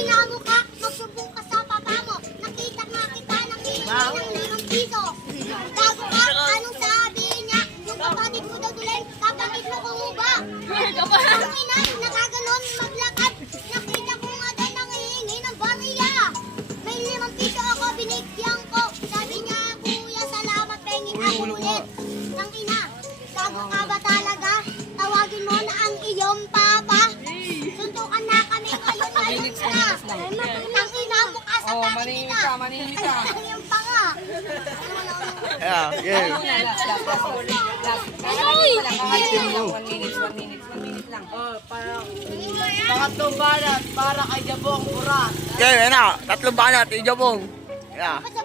ina mo ka, magsumbong ka sa papa mo. Nakita nga kita ng hihingi ng 5 piso. Gago ka, anong sabi niya? Yung kapatid mo daw tuloy, kapatid mo kumuba. Ang ina, nakaganon maglakad. Nakita ko nga daw nang hihingi ng bariya. May 5 piso ako, binigyan ko. Sabi niya, kuya, salamat, pengin ako ulit. Nang ina, gago ka ba talaga? Tawagin mo na ang iyong papa. Suntukan na kami ngayon, ayun na. Nang ina mo ka sa takin nila. Manimik ka. Yung panga. Yeah, yeah. One minute lang. Pangatlong banat para kay Jabong Burat. Okay, yan na. 3 banat, Ijabong. Yeah. Sa